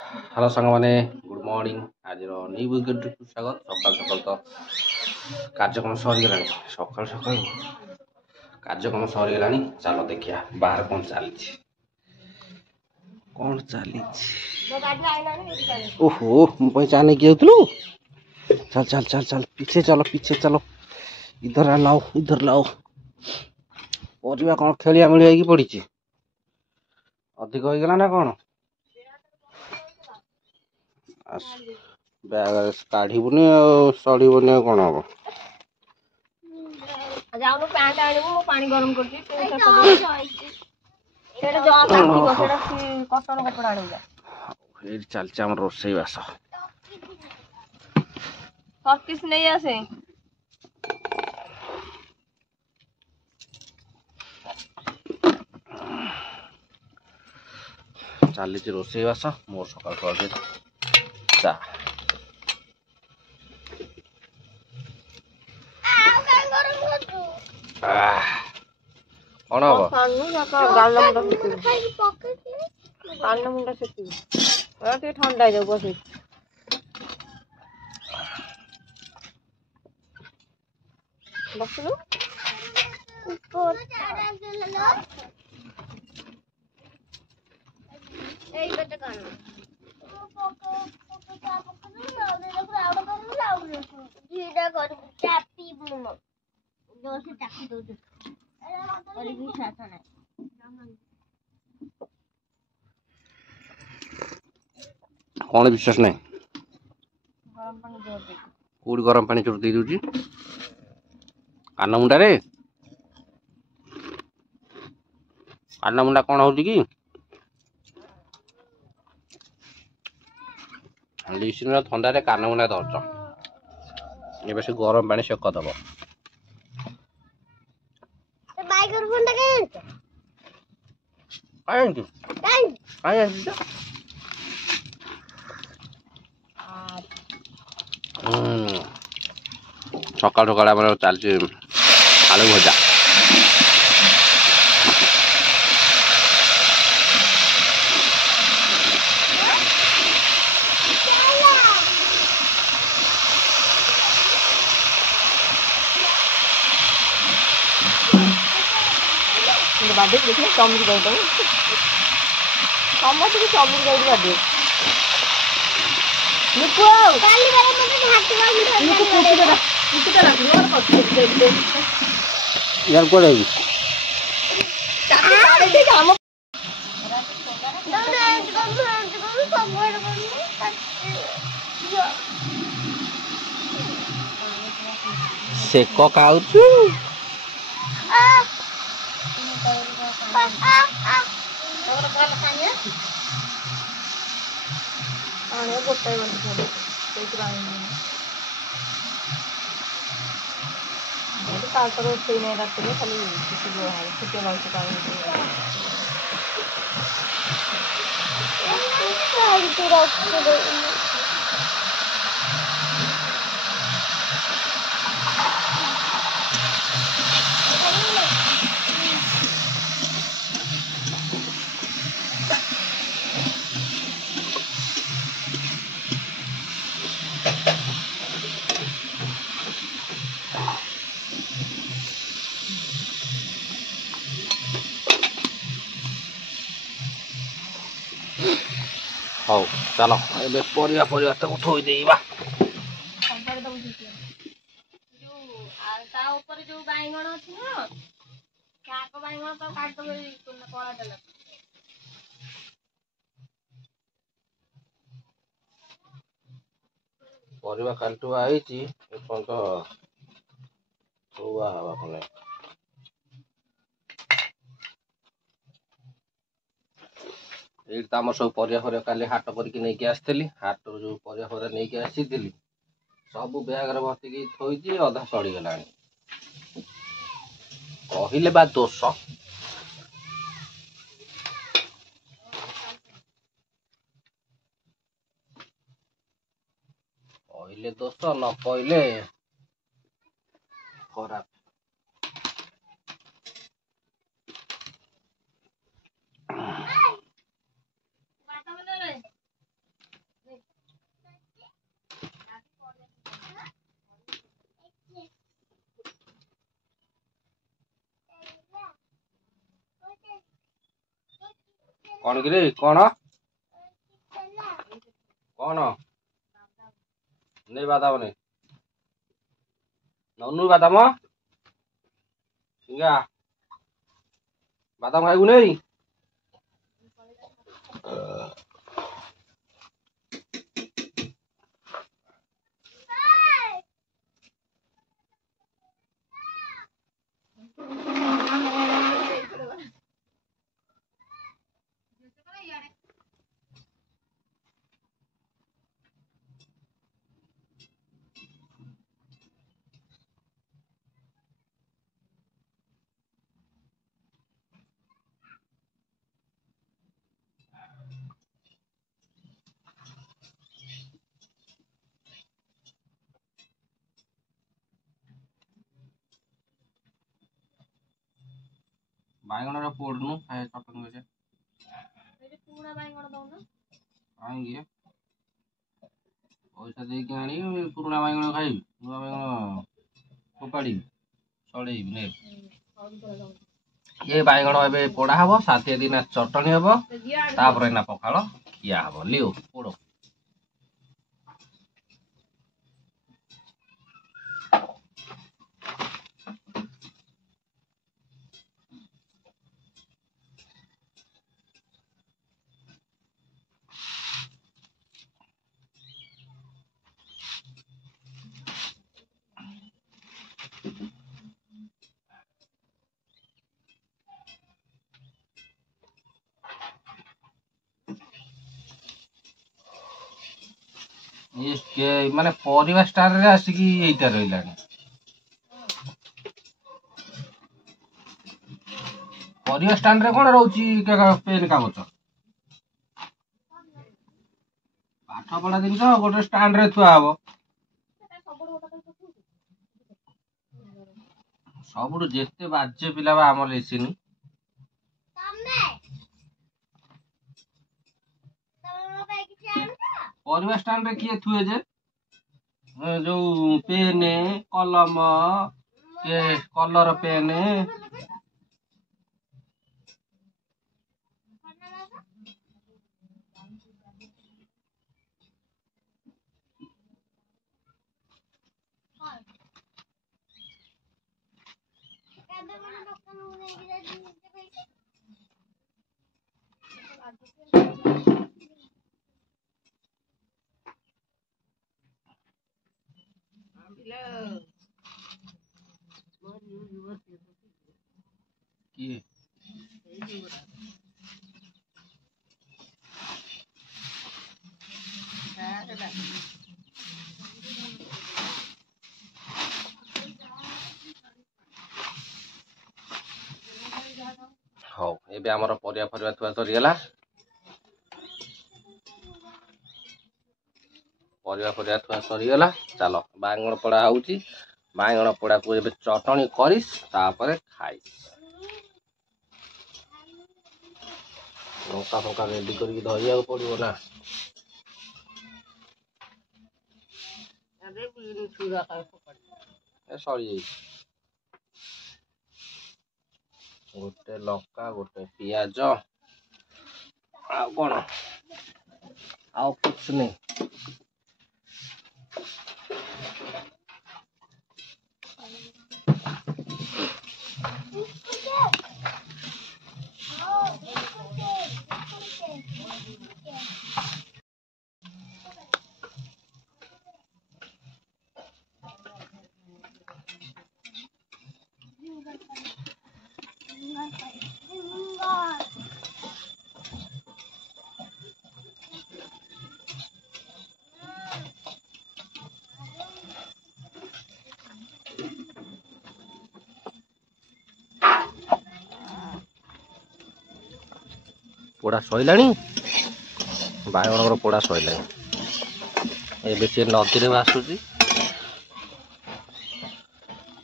Hello ସାଙ୍ଗମାନେ, good morning. ଆଜିର new ୱିକେଟ୍କୁ ସ୍ୱାଗତ। ସକାଳୁ ସକାଳୁ ତ କାର୍ଯ୍ୟକ୍ରମ ସରିଗଲାଣି। ସକାଳୁ ସକାଳୁ କାର୍ଯ୍ୟକ୍ରମ ସରିଗଲାଣି। ଚାଲ ଦେଖିବା ବାହାରେ କ'ଣ ଚାଲିଛି। କ'ଣ ଚାଲିଛି? ଓହୋ, ମୋ ପାଇଁ ଚା ନେଇକି ଯାଉଥିଲୁ? ଚାଲ ଚାଲ ଚାଲ ଚାଲ, ପିଛେ ଚାଲ ପିଛେ ଚାଲ। ଇଧର ଲାओ, ଇଧର ଲାओ। ପରିବା କ'ଣ ଖେଳିଆ ମିଳିଆ ହେଇକି ପଡ଼ିଛି? ଅଧିକ ହେଇଗଲା ନା କ'ଣ? ବ୍ୟାଗ କାଢିବୁନି ଆଉ ସଢିବନି ଆଉ କ'ଣ ହବ? ଯାଉନୁ ପ୍ୟାଣ୍ଟ ଆଣିବୁ, ମୁଁ ପାଣି ଗରମ କରୁଛି। ସେଇଟା କଟନ କପଡ଼ା ଆଣିବୁ ଯା। ଏଇଠି ଚାଲିଛି ଆମର ରୋଷେଇ ବାସ। ସର୍କିସ୍ ନେଇ ଆସେ। ଚାଲିଛି ରୋଷେଇ ବାସ। ମୋର ସକାଳୁ ସକାଳୁ ଚା। କ'ଣ ହବ? କାନ ମୁଣ୍ଡ ସେକିବି। ଟିକେ ଥଣ୍ଡା ହେଇଯାଉ ବସି। ବସିଲୁ। କ'ଣ ବିଶ୍ୱାସ ନାହିଁ? କୋଉଠି ଗରମ ପାଣି ଚୋଟ ଦେଇ ଦଉଛି? କାନ ମୁଣ୍ଡାରେ? କାନ ମୁଣ୍ଡା କ'ଣ ହଉଛି କି? ଲିସିନର ଥଣ୍ଡାରେ କାନ ମୁଣ୍ଡା ଧରିଛ। ଏବେ ସେ ଗରମ ପାଣି ସେକ ଦବ। ସକାଳୁ ସକାଳୁ ଆମର ଚାଲିଛି ଆଳୁ ଭଜା। ବାଡେ ଦେଖିଲେ ଚମକି ଦଉଛନ୍ତି। ସମସ୍ତଙ୍କୁ ଚମକି ଦଉଛି ବାଡେ। यार कुआडे आइबी सेक खाउछु रोषेई नहीं रात खाली छुट्टी हौ चलो ए परिया परिया तक थोई देबा परिवा कालटू आईची एपंत थोआ हवा कोने एट आम सब परिया परिया काली हाट करके नहीं के आसली हाट जो परिया परिया नहीं के आसीली सब बैग रे भर्ती थोईची अधा सड़ी गलानी कहले बा दोष कहले दोष न कहले खराब कौन कि कौन कौन नहीं बादाम नहीं नौनु बादाम सिंगा बादाम खाइबू नहीं बाइगण पोड़नु चटन आएंगे पैसा देके आनी पुराना बाइगण खाइबी नुआ बाइगण फोपाड़ी सड़ेबी नहीं ये बाइगण ए पोड़ा हम साथी दिन चटनी हम तापर ना पखाड़ खिया हम लियो पोड़ माने परिवार स्टार रे आसिकी एइटा रहिलानी परिवार स्टार रे कोन रहउची पेन कागज पाठ पढ़ा दिन गोटे स्टांड रे थुआ हबो सबुठु जेते बाज्य पिला बा आमर एसिनी परिवार स्टांड रे किए थुए जे जो पेन कलम के कलर पेन किए हौ एबे हमर परिया परिया थुआ सरीगला परिया परिया थुआ सरीगला चलो बांगण पड़ा होउची बांगण पड़ा को एबे चटनी करिस तापरे खाइस लंका फंका रेडी करके धरिया पड़ो ना सरी गोटे लंका गोटे पियाज आ कौन आउ कुछ नहीं पोड़ा सैलानी बाइगण पोड़ा सैलानी एबे सी नदी रे भासुची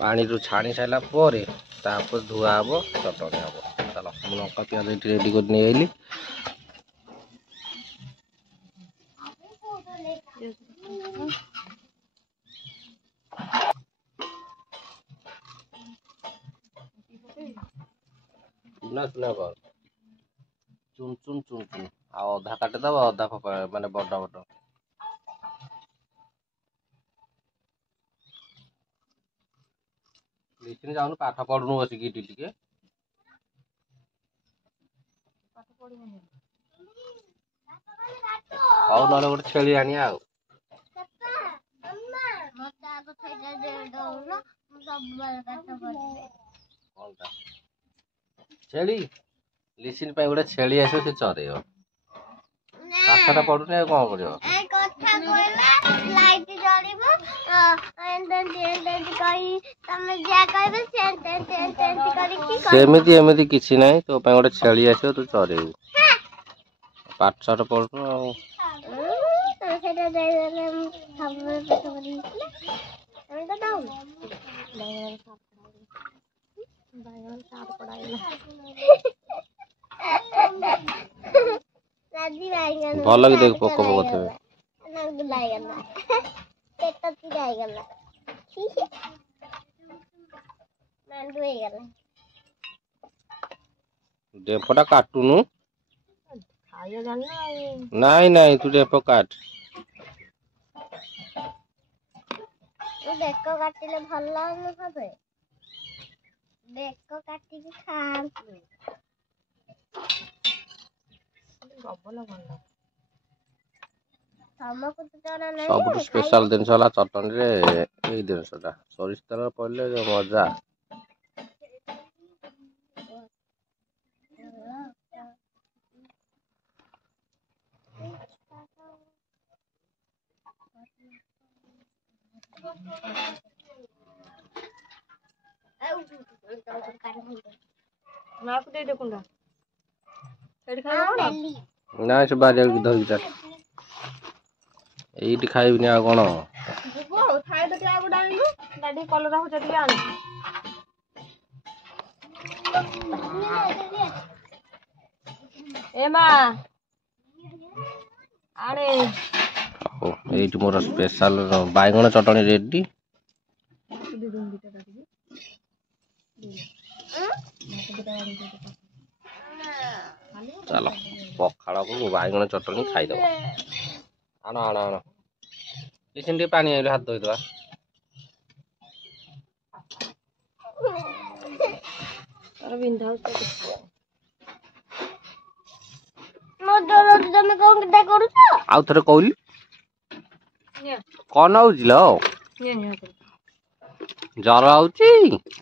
पानी रू छाणी सारा पर धुआ हम चटनी हम चलो लंका प्याज रेडी कर नहीं आइली चूना चूना कर चुन चुन चुन चुन अधा काटिदेव अधा माने बड़ बड़ लिखिन जाऊन पाठ पढ़नु बसिकी टिके हौ नले गोटे छेली आनिया आउ छेली लिसिन पे गोटे छेली आसो से चरेइब पाठटा पढ़ुने कौन करियो सेमिति एमिति किछि नाही तो पे गोटे छेली आसो तू चरेइबु पाठ साठ पढ़ुनु आ भल कि देख पोक पोक थे डेपटा काटुनु नहीं नहीं तू डेप काट बेक काटिले भल हबे बेक काटिकी खाआंतु सब स्पेशल दिन चटनी रे यही जिनसा सोरिष तेल पड़े जो मजा मां को दे दे कुंडा एडी खाइबो ना से बारे धर चल एठी खाइबनी आ कोन जीवो खाइ दे आ गुडा आइलु दादी कलरा हो जदी आन ए मां आरे ओ एठी मोर स्पेशल बाइगण चटनी रेडी चलो पखाड़ को बाइगण चटनी खाईदब आण आण आण लिसन टे पानी आइले हाथ धोई दवा तार बिंधा मो दरद तमे कोन केटा करू छ आउ थरे कहली ने कोन आउजी लो ने जर आउची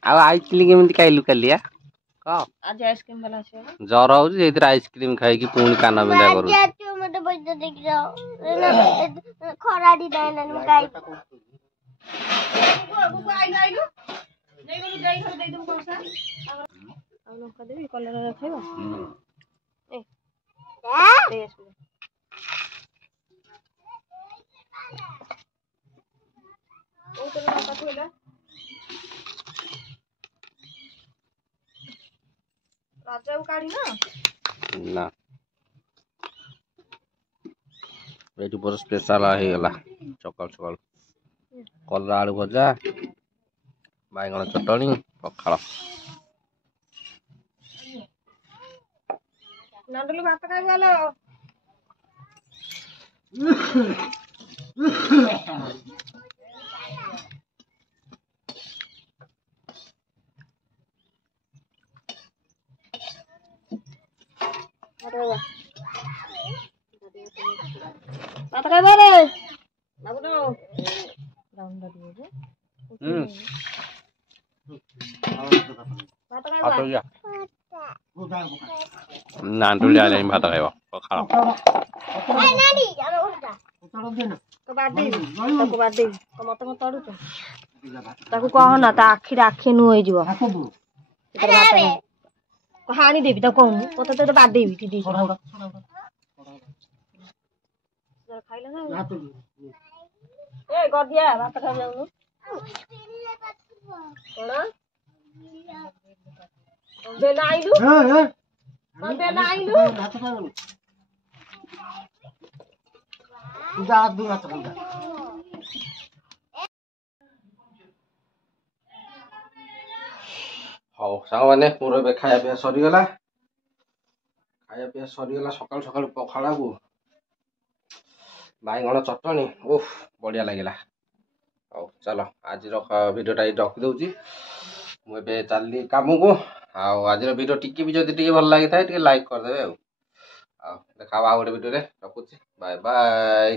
आ आइसक्रीम केमिति खाइलु कलिया का आज आइसक्रीम वाला छे जर आउची जेतिर आइसक्रीम खाई कि पुणी काना बिंदा करू जाचो मते बजते देख जाओ खराडी दाइलन में गाई बुबु आइलु नै गलु गाई घर दे दम पैसा आ लंका देबी कलर रखैबो ए दे आसु ओ तो लंका थोइला राजा काढ़ी ना ना एटी पर स्पेशल आ गला सकाल सकाल कलरा आलू भजा बाइगण चटनी पखाड़ नाडलु भात खाइ गेलो भात खाइ बारे बाबू नो राउंड दिए भात खाइ बा जा नांडुली आले भात खाइबो पखाड़ ए नाडी हम उठा को बात दे को बात दे को मत मत तड़ू ताको कह ना ता आखी नु होई जीवो को हानी देबी ता कहू मत तो बात देबी ती दी खाइला ना ए गदिया भात खा जाउनु कोन बेला आइलु बेला आइलु भात खाइबो जा दू भात खा हौ सांग माने पूरा बे खाया पिया सरी गला ଖାଇବା ପିଇବା ସରିଗଲା ସକାଳୁ ସକାଳୁ ପଖାଳକୁ ବାଇଗଣ ଚଟଣି ଓଃ ବଢ଼ିଆ ଲାଗିଲା। ହଉ ଚାଲ ଆଜିର ଭିଡ଼ିଓଟା ଏଇଠି ରଖିଦେଉଛି। ମୁଁ ଏବେ ଚାଲିଲି କାମକୁ। ଆଉ ଆଜିର ଭିଡ଼ିଓ ଟିକେ ବି ଯଦି ଟିକେ ଭଲ ଲାଗିଥାଏ ଟିକେ ଲାଇକ୍ କରିଦେବେ ଆଉ ଦେଖା ହବ ଆଉ ଗୋଟେ ଭିଡ଼ିଓରେ। ରଖୁଛି ବାଏ ବାଏ।